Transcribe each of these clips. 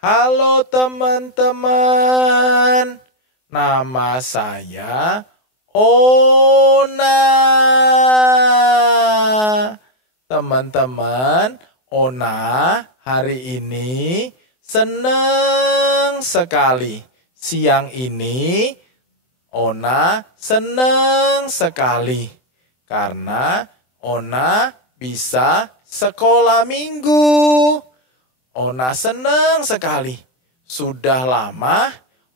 Halo teman-teman, nama saya Ona. Teman-teman, Ona hari ini senang sekali. Siang ini Ona senang sekali karena Ona bisa sekolah minggu. Ona senang sekali. Sudah lama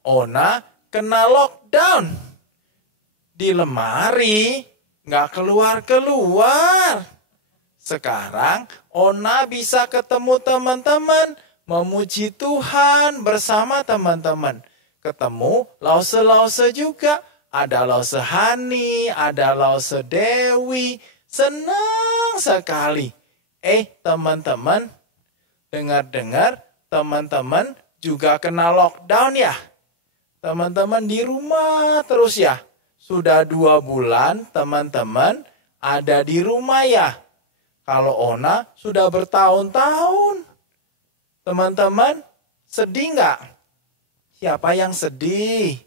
Ona kena lockdown. Di lemari nggak keluar-keluar. Sekarang Ona bisa ketemu teman-teman, memuji Tuhan bersama teman-teman. Ketemu Lause-Lause juga. Ada Lause Hani, ada Lause Dewi. Senang sekali. Teman-teman, dengar-dengar teman-teman juga kena lockdown ya. Teman-teman di rumah terus ya. Sudah 2 bulan teman-teman ada di rumah ya. Kalau Ona sudah bertahun-tahun. Teman-teman sedih nggak? Siapa yang sedih?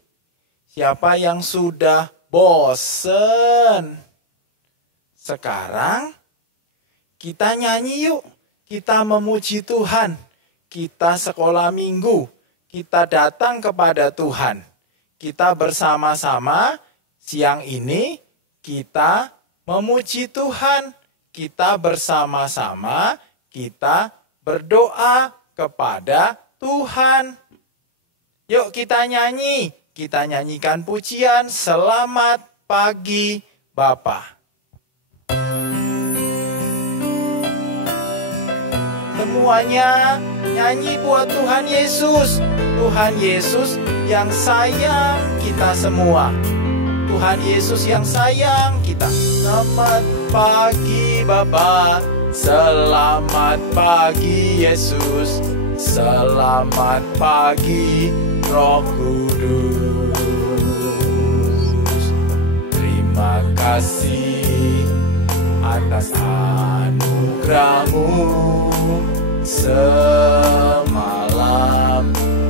Siapa yang sudah bosen? Sekarang kita nyanyi yuk. Kita memuji Tuhan, kita sekolah minggu, kita datang kepada Tuhan. Kita bersama-sama siang ini kita memuji Tuhan. Kita bersama-sama kita berdoa kepada Tuhan. Yuk kita nyanyi, kita nyanyikan pujian Selamat Pagi Bapa. Semuanya nyanyi buat Tuhan Yesus. Tuhan Yesus yang sayang kita semua. Tuhan Yesus yang sayang kita. Selamat pagi Bapa. Selamat pagi Yesus. Selamat pagi Roh Kudus. Terima kasih atas anugerah-Mu. Semalam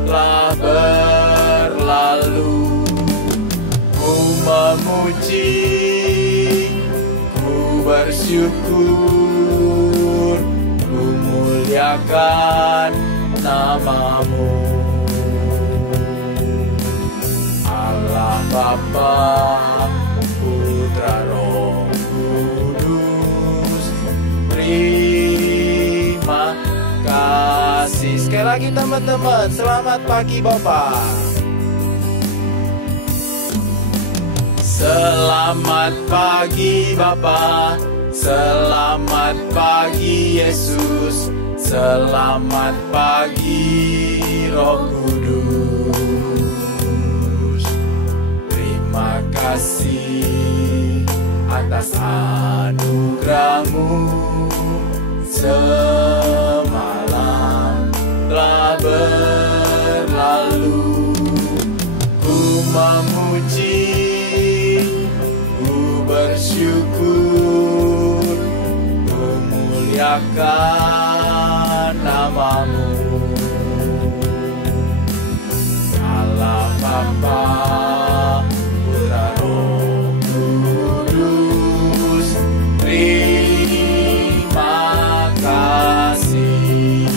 telah berlalu. Ku memuji, ku bersyukur, ku muliakan nama-Mu. Allah Bapa, Putra Roh Kudus, terima kasih. Sekali lagi teman-teman, selamat pagi Bapak. Selamat pagi Bapa, selamat pagi Yesus, selamat pagi Roh Kudus. Terima kasih atas anugerah-Mu. Semalam telah berlalu. Ku memuji, ku bersyukur, ku muliakan nama-Mu. Allah Bapa, Putra Roh Kudus, terima kasih.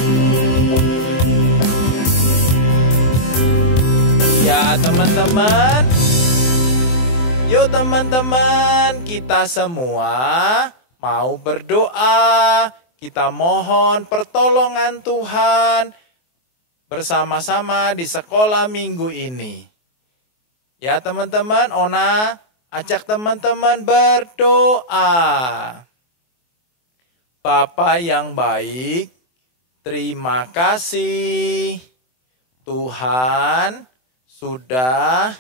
Ya teman-teman, yuk teman-teman, kita semua mau berdoa. Kita mohon pertolongan Tuhan bersama-sama di sekolah minggu ini. Ya teman-teman, Ona ajak teman-teman berdoa. Bapa yang baik, terima kasih Tuhan sudah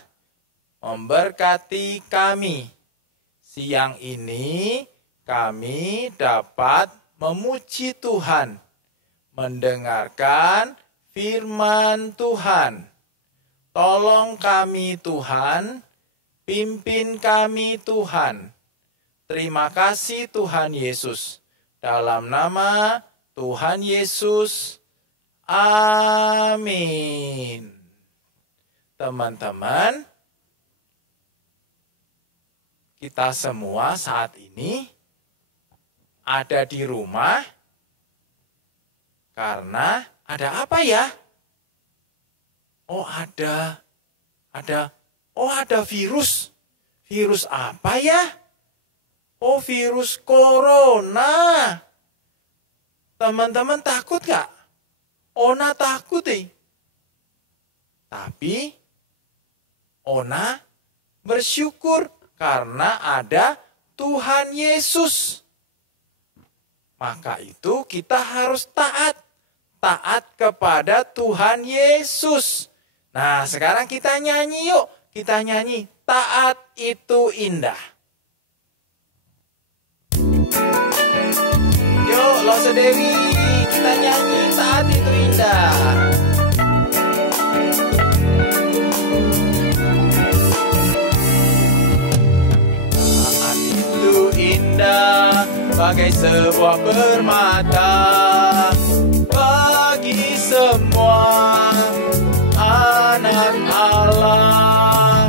memberkati kami. Siang ini kami dapat memuji Tuhan, mendengarkan firman Tuhan. Tolong kami Tuhan, pimpin kami Tuhan. Terima kasih Tuhan Yesus. Dalam nama Tuhan Yesus. Amin. Teman-teman, kita semua saat ini ada di rumah karena ada apa ya? Oh, ada virus. Virus apa ya? Oh, virus corona. Teman-teman takut gak? Ona takut Tapi Ona bersyukur karena ada Tuhan Yesus. Maka itu kita harus taat. Taat kepada Tuhan Yesus. Nah, sekarang kita nyanyi yuk. Kita nyanyi, taat itu indah. Yuk, Lose Dewi, kita nyanyi, taat itu indah. Taat itu indah, bagai sebuah permata. Bagi semua anak Allah,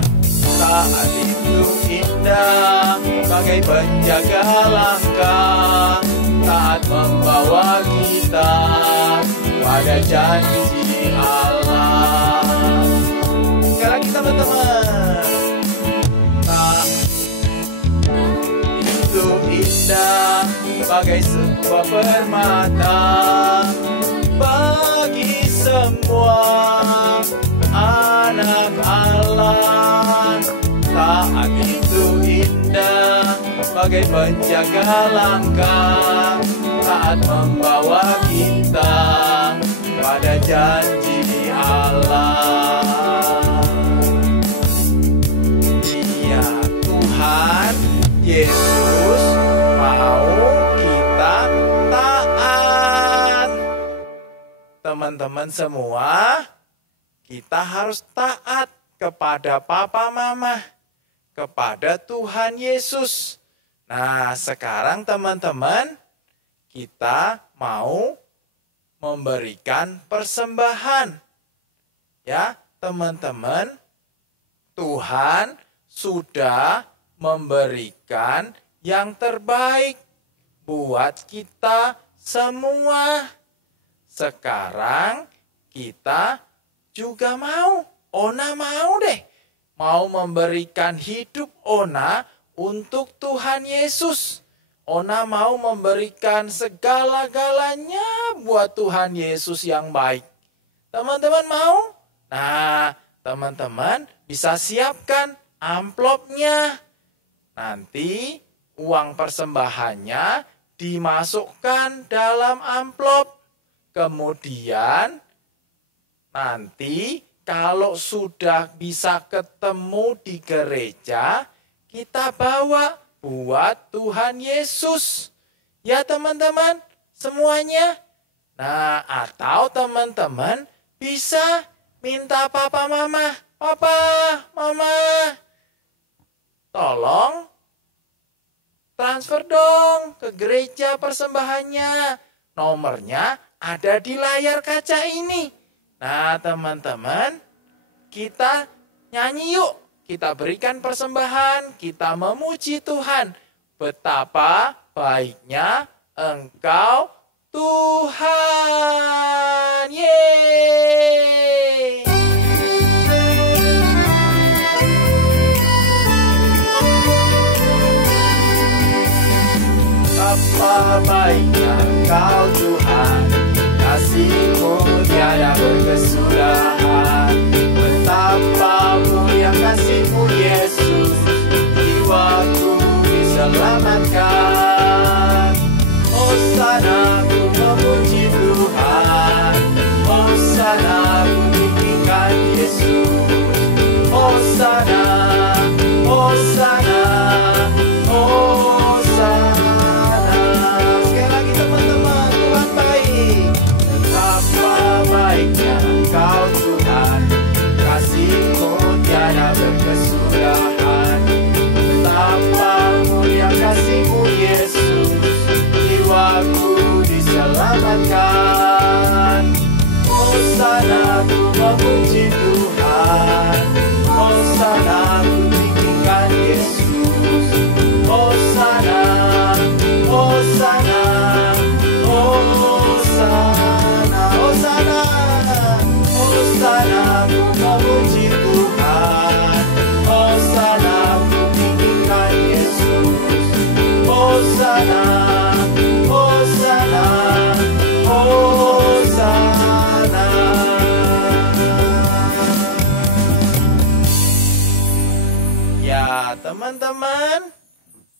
taat itu indah, bagai penjaga langkah. Taat membawa kita pada janji Allah. Sekali lagi teman-teman, taat itu indah, bagai sebuah permata. Bagi semua anak Allah, taat itu indah, bagai penjaga langkah. Taat membawa kita pada janji Allah. Ya, Tuhan Yesus mau kita taat. Teman-teman semua, kita harus taat kepada Papa Mama, kepada Tuhan Yesus. Nah, sekarang teman-teman, kita mau memberikan persembahan. Ya, teman-teman, Tuhan sudah memberikan yang terbaik buat kita semua. Sekarang kita juga mau, Ona mau deh, mau memberikan hidup Ona untuk Tuhan Yesus. Ona mau memberikan segala-galanya buat Tuhan Yesus yang baik. Teman-teman mau? Nah, teman-teman bisa siapkan amplopnya. Nanti uang persembahannya dimasukkan dalam amplop. Kemudian nanti kalau sudah bisa ketemu di gereja, kita bawa buat Tuhan Yesus. Ya teman-teman, semuanya. Nah, atau teman-teman bisa minta Papa Mama. Papa, Mama, tolong transfer dong ke gereja persembahannya. Nomornya ada di layar kaca ini. Nah, teman-teman, kita nyanyi yuk. Kita berikan persembahan, kita memuji Tuhan. Betapa baiknya Engkau Tuhan. Yeay! Betapa baiknya Engkau Tuhan, kasih-Mu tiada berkesudahan. Betapa mulia kasih-Mu Yesus, jiwaku diselamatkan. Hosana ku memuji Tuhan, Hosana ku tinggikan Yesus. Hosana, Hosana, Hosana. Sekali lagi teman-teman, Tuhan baik. Betapa baiknya Engkau Tuhan, kasih-Mu tiada berkesudahan. Betapa mulia kasih-Mu memuji Tuhan. Hosana, ku tinggikan Yesus. Hosana, Hosana, Hosana, Hosana, Hosana, ku memuji Tuhan. Hosana, ku tinggikan Yesus. Hosana, Hosana, Hosana. Ya teman-teman,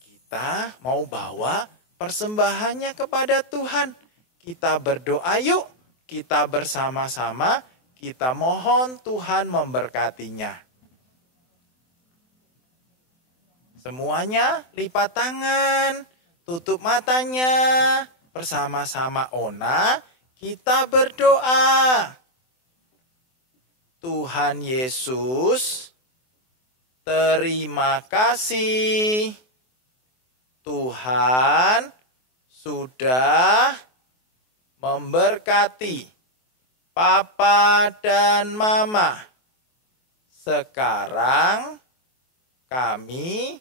kita mau bawa persembahannya kepada Tuhan. Kita berdoa yuk, kita bersama-sama, kita mohon Tuhan memberkatinya. Semuanya lipat tangan, tutup matanya, bersama-sama Ona, kita berdoa. Tuhan Yesus, terima kasih. Tuhan sudah memberkati Papa dan Mama. Sekarang kami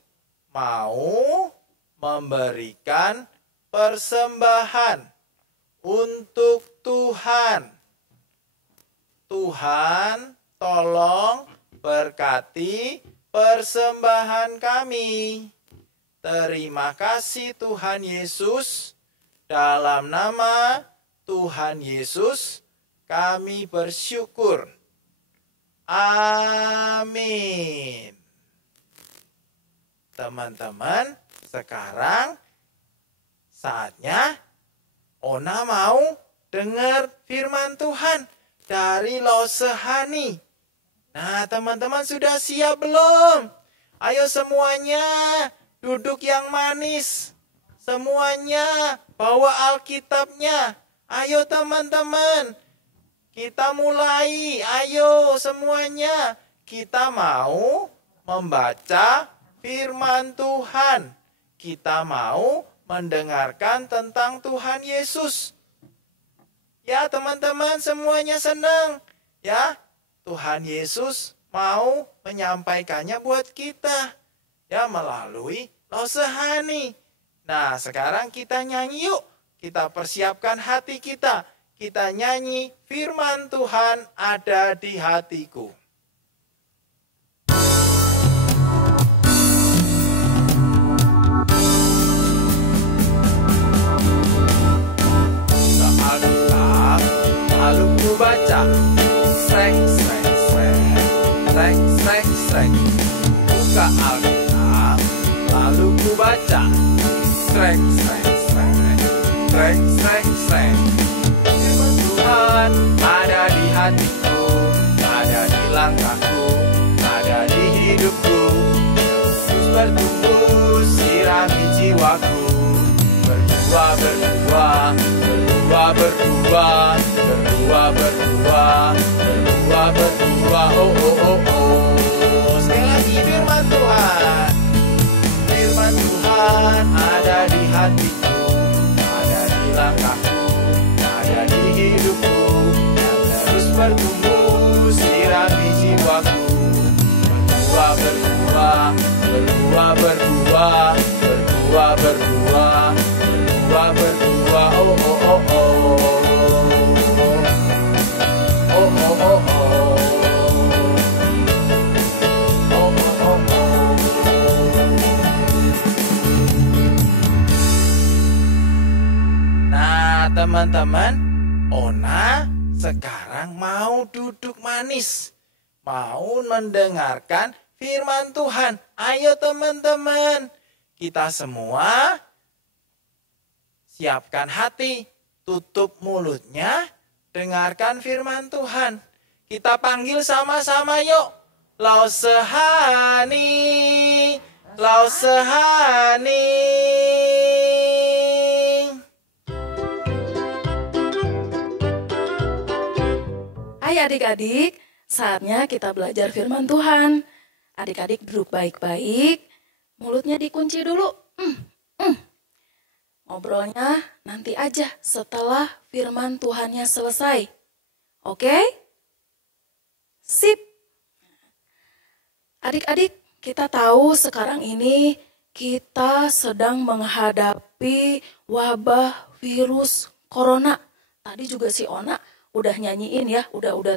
mau memberikan persembahan untuk Tuhan. Tuhan, tolong berkati persembahan kami. Terima kasih Tuhan Yesus. Dalam nama Tuhan Yesus, kami bersyukur. Amin. Teman-teman, sekarang saatnya Ona mau dengar firman Tuhan dari Losehani. Nah, teman-teman sudah siap belum? Ayo semuanya duduk yang manis. Semuanya bawa Alkitabnya. Ayo teman-teman, kita mulai. Ayo semuanya, kita mau membaca firman Tuhan. Kita mau mendengarkan tentang Tuhan Yesus. Ya teman-teman, semuanya senang. Ya, Tuhan Yesus mau menyampaikannya buat kita. Ya, melalui Losehani. Nah, sekarang kita nyanyi yuk. Kita persiapkan hati kita. Kita nyanyi firman Tuhan ada di hatiku. Lalu ku baca, srek, srek, srek, srek, srek, srek. Buka Alkitab, lalu ku baca, srek, srek, srek, srek, srek, srek. Firman Tuhan ada di hatiku, ada di langkahku, ada di hidupku. Terus bertumbuh, sirami jiwaku, berbuah, berbuah, berbuah, berbuah, berbuah, berbuah, berbuah, berbuah, oh, oh, oh, oh. Sekali lagi firman Tuhan. Firman Tuhan ada di hatiku, ada di langkahku, ada di hidupku. Yang terus bertumbuh, sirami jiwaku. Berbuah, berbuah, berbuah, berbuah, berbuah, berbuah, berbuah, berbuah, oh, oh, oh, oh. Oh, oh, oh, oh. Oh, oh, oh, oh. Nah, teman-teman, Ona sekarang mau duduk manis, mau mendengarkan firman Tuhan. Ayo teman-teman, kita semua siapkan hati, tutup mulutnya, dengarkan firman Tuhan. Kita panggil sama-sama yuk. Losehani, Losehani. Hai adik-adik, saatnya kita belajar firman Tuhan. Adik-adik duduk baik-baik, mulutnya dikunci dulu. Ngobrolnya nanti aja setelah firman Tuhannya selesai. Oke? Sip. Adik-adik, kita tahu sekarang ini kita sedang menghadapi wabah virus corona. Tadi juga si Ona udah nyanyiin ya,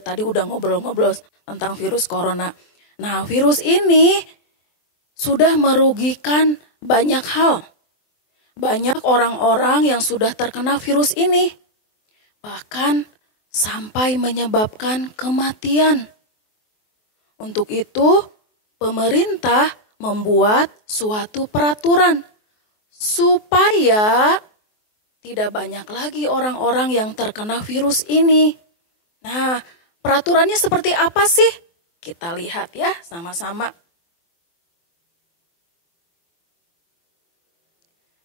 tadi udah ngobrol-ngobrol tentang virus corona. Nah, virus ini sudah merugikan banyak hal. Banyak orang-orang yang sudah terkena virus ini. Bahkan sampai menyebabkan kematian. Untuk itu, pemerintah membuat suatu peraturan supaya tidak banyak lagi orang-orang yang terkena virus ini. Nah, peraturannya seperti apa sih? Kita lihat ya sama-sama.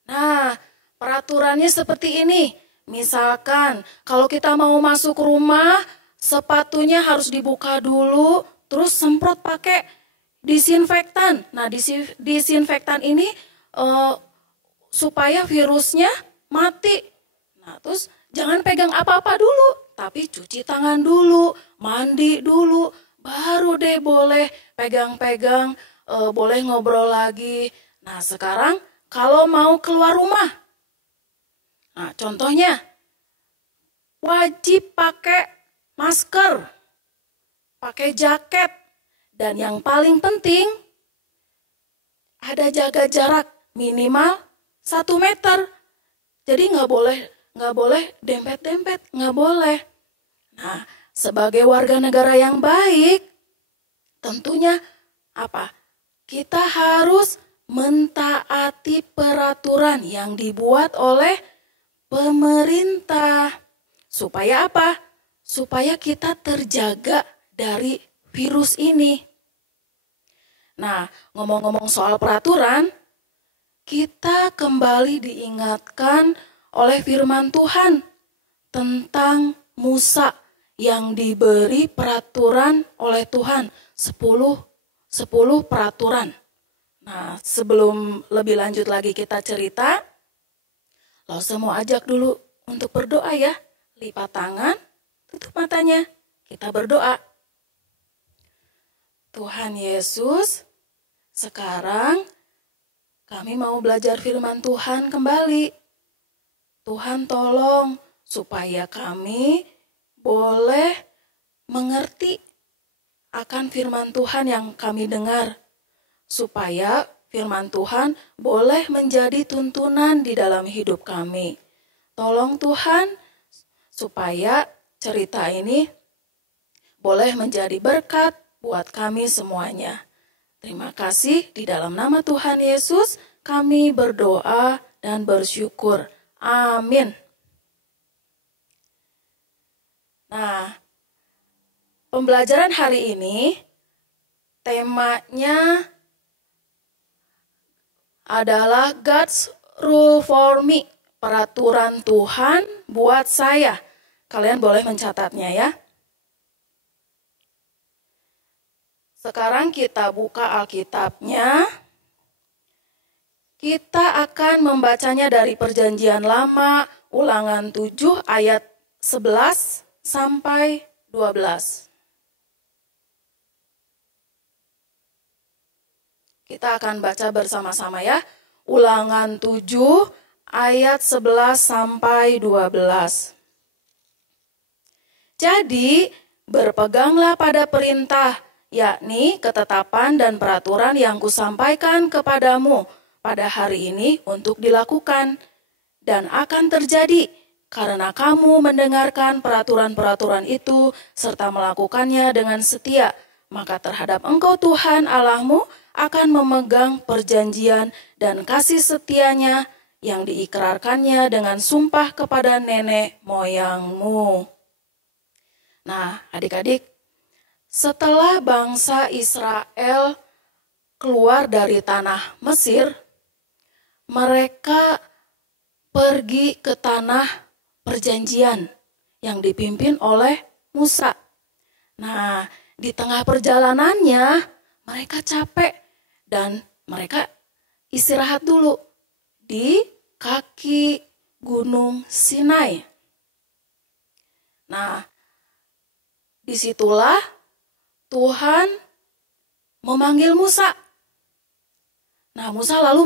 Nah, peraturannya seperti ini. Misalkan, kalau kita mau masuk rumah, sepatunya harus dibuka dulu, terus semprot pakai disinfektan. Nah, disinfektan ini supaya virusnya mati. Nah, terus jangan pegang apa-apa dulu, tapi cuci tangan dulu, mandi dulu, baru deh boleh pegang-pegang, boleh ngobrol lagi. Nah, sekarang kalau mau keluar rumah, nah contohnya wajib pakai masker, pakai jaket, dan yang paling penting ada jaga jarak minimal 1 meter. Jadi nggak boleh dempet-dempet, nggak boleh. Nah, sebagai warga negara yang baik, tentunya apa? Kita harus mentaati peraturan yang dibuat oleh pemerintah. Supaya apa? Supaya kita terjaga dari virus ini. Nah, ngomong-ngomong soal peraturan, kita kembali diingatkan oleh firman Tuhan tentang Musa yang diberi peraturan oleh Tuhan, 10 peraturan. Nah, sebelum lebih lanjut lagi kita cerita, Lause mau ajak dulu untuk berdoa ya. Lipat tangan, tutup matanya, kita berdoa. Tuhan Yesus, sekarang kami mau belajar firman Tuhan kembali. Tuhan tolong supaya kami boleh mengerti akan firman Tuhan yang kami dengar. Supaya firman Tuhan boleh menjadi tuntunan di dalam hidup kami. Tolong Tuhan supaya cerita ini boleh menjadi berkat buat kami semuanya. Terima kasih, di dalam nama Tuhan Yesus kami berdoa dan bersyukur. Amin. Nah, pembelajaran hari ini temanya adalah God's rule for me, peraturan Tuhan buat saya. Kalian boleh mencatatnya ya. Sekarang kita buka Alkitabnya. Kita akan membacanya dari Perjanjian Lama, Ulangan 7 ayat 11 sampai 12. Kita akan baca bersama-sama ya. Ulangan 7 ayat 11 sampai 12. Jadi, berpeganglah pada perintah, yakni ketetapan dan peraturan yang kusampaikan kepadamu pada hari ini untuk dilakukan. Dan akan terjadi karena kamu mendengarkan peraturan-peraturan itu serta melakukannya dengan setia, maka terhadap engkau Tuhan Allahmu akan memegang perjanjian dan kasih setianya yang diikrarkannya dengan sumpah kepada nenek moyangmu. Nah, adik-adik, setelah bangsa Israel keluar dari tanah Mesir, mereka pergi ke tanah perjanjian yang dipimpin oleh Musa. Nah, di tengah perjalanannya mereka capek dan mereka istirahat dulu di kaki Gunung Sinai. Nah, disitulah Tuhan memanggil Musa. Nah, Musa lalu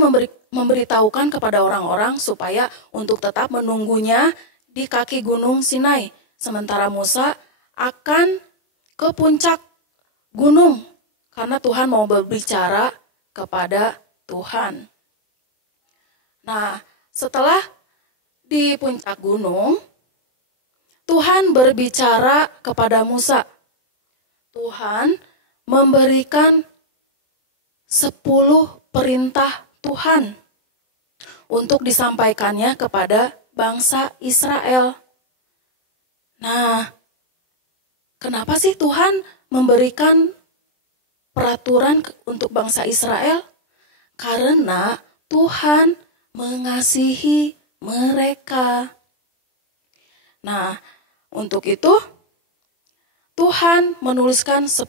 memberitahukan kepada orang-orang supaya untuk tetap menunggunya di kaki gunung Sinai. Sementara Musa akan ke puncak gunung karena Tuhan mau berbicara kepada Tuhan. Nah, setelah di puncak gunung, Tuhan berbicara kepada Musa. Tuhan memberikan 10 perintah Tuhan untuk disampaikannya kepada bangsa Israel. Nah, kenapa sih Tuhan memberikan peraturan untuk bangsa Israel? Karena Tuhan mengasihi mereka. Nah, untuk itu Tuhan menuliskan 10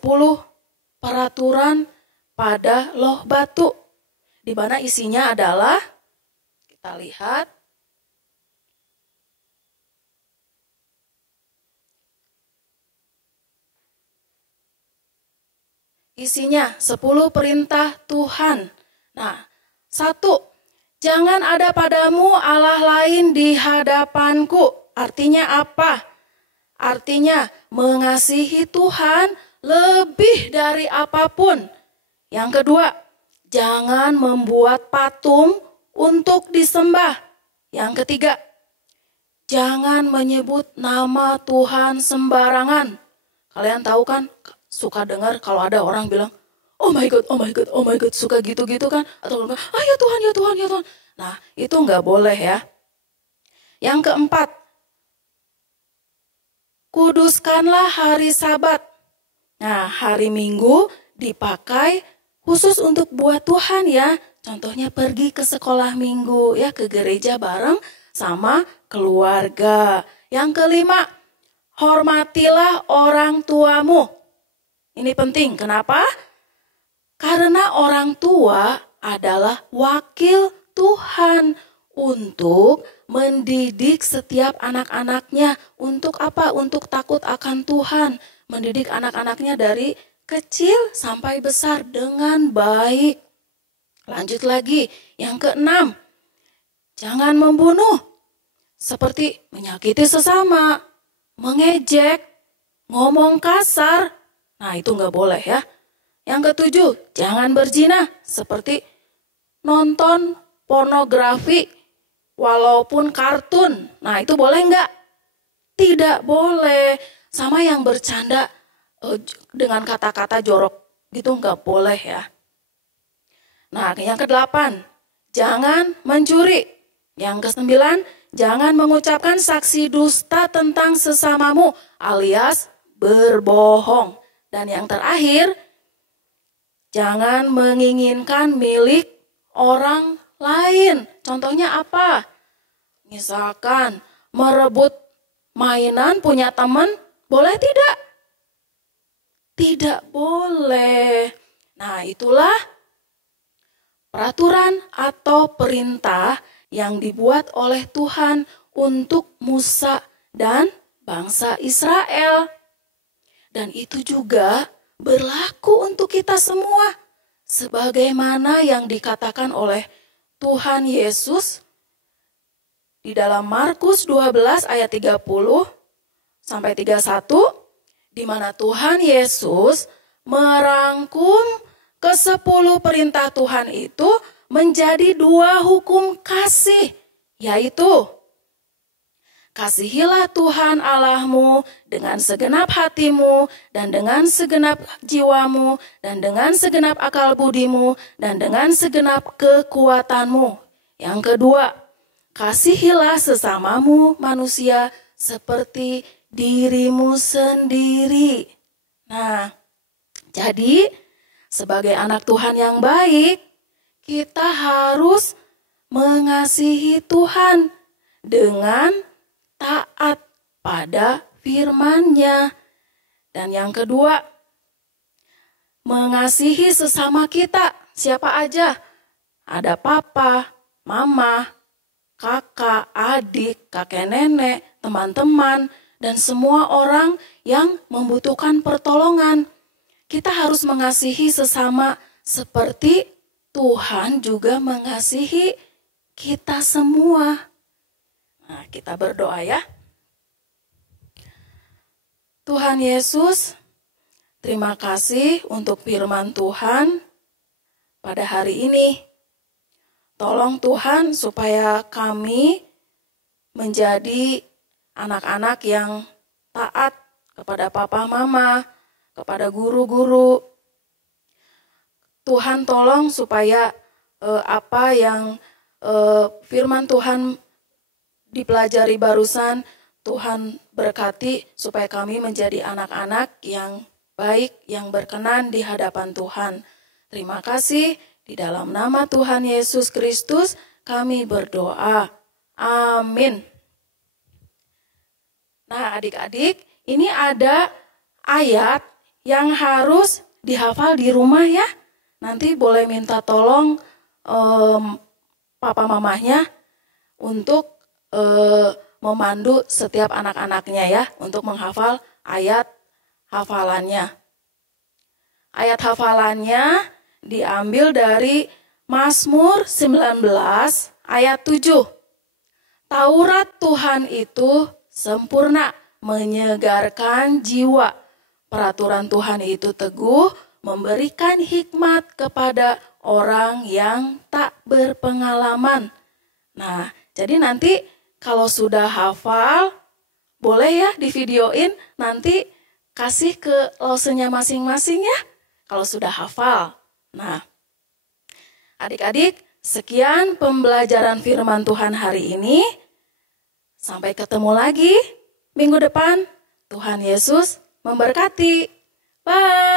peraturan pada loh batu, di mana isinya adalah, kita lihat, isinya 10 perintah Tuhan. Nah, 1, jangan ada padamu Allah lain di hadapanku. Artinya apa? Artinya mengasihi Tuhan lebih dari apapun. Yang kedua, jangan membuat patung untuk disembah. Yang ketiga, jangan menyebut nama Tuhan sembarangan. Kalian tahu kan, suka dengar kalau ada orang bilang, oh my God, oh my God, oh my God, suka gitu-gitu kan. Atau ya Tuhan, ya Tuhan, ya Tuhan. Nah, itu nggak boleh ya. Yang keempat, kuduskanlah hari Sabat. Nah, hari Minggu dipakai khusus untuk buat Tuhan ya. Contohnya pergi ke sekolah minggu ya, ke gereja bareng sama keluarga. Yang kelima, hormatilah orang tuamu. Ini penting, kenapa? Karena orang tua adalah wakil Tuhan untuk mendidik setiap anak-anaknya. Untuk apa? Untuk takut akan Tuhan. Mendidik anak-anaknya dari kecil sampai besar dengan baik. Lanjut lagi, yang keenam, jangan membunuh. Seperti menyakiti sesama, mengejek, ngomong kasar. Nah, itu nggak boleh ya. Yang ketujuh, jangan berzina. Seperti nonton pornografi walaupun kartun. Nah, itu boleh nggak? Tidak boleh. Sama yang bercanda dengan kata-kata jorok gitu nggak boleh ya. Nah, yang kedelapan, jangan mencuri. Yang kesembilan, jangan mengucapkan saksi dusta tentang sesamamu alias berbohong. Dan yang terakhir, jangan menginginkan milik orang lain. Contohnya apa? Misalkan merebut mainan punya teman, boleh tidak? Tidak boleh. Nah, itulah peraturan atau perintah yang dibuat oleh Tuhan untuk Musa dan bangsa Israel. Dan itu juga berlaku untuk kita semua. Sebagaimana yang dikatakan oleh Tuhan Yesus di dalam Markus 12 ayat 30 sampai 31, di mana Tuhan Yesus merangkum ke-10 perintah Tuhan itu menjadi 2 hukum kasih, yaitu kasihilah Tuhan Allahmu dengan segenap hatimu, dan dengan segenap jiwamu, dan dengan segenap akal budimu, dan dengan segenap kekuatanmu. Yang kedua, kasihilah sesamamu manusia seperti dirimu sendiri. Nah, jadi sebagai anak Tuhan yang baik, kita harus mengasihi Tuhan dengan taat pada firman-Nya. Dan yang kedua, mengasihi sesama kita. Siapa aja? Ada papa, mama, kakak, adik, kakek nenek, teman-teman, dan semua orang yang membutuhkan pertolongan. kita harus mengasihi sesama seperti Tuhan juga mengasihi kita semua. Nah, kita berdoa ya. Tuhan Yesus, terima kasih untuk firman Tuhan pada hari ini. Tolong Tuhan supaya kami menjadi anak-anak yang taat kepada papa mama, kepada guru-guru. Tuhan tolong supaya apa yang firman Tuhan dipelajari barusan, Tuhan berkati supaya kami menjadi anak-anak yang baik, yang berkenan di hadapan Tuhan. Terima kasih, di dalam nama Tuhan Yesus Kristus kami berdoa. Amin. Nah, adik-adik, ini ada ayat yang harus dihafal di rumah ya. Nanti boleh minta tolong papa mamanya untuk memandu setiap anak-anaknya ya, untuk menghafal ayat hafalannya. Ayat hafalannya diambil dari Mazmur 19 ayat 7. Taurat Tuhan itu sempurna, menyegarkan jiwa. Peraturan Tuhan itu teguh, memberikan hikmat kepada orang yang tak berpengalaman. Nah, jadi nanti kalau sudah hafal, boleh ya divideoin, nanti kasih ke losenya masing-masing ya, kalau sudah hafal. Nah, adik-adik, sekian pembelajaran firman Tuhan hari ini. Sampai ketemu lagi minggu depan. Tuhan Yesus memberkati. Bye.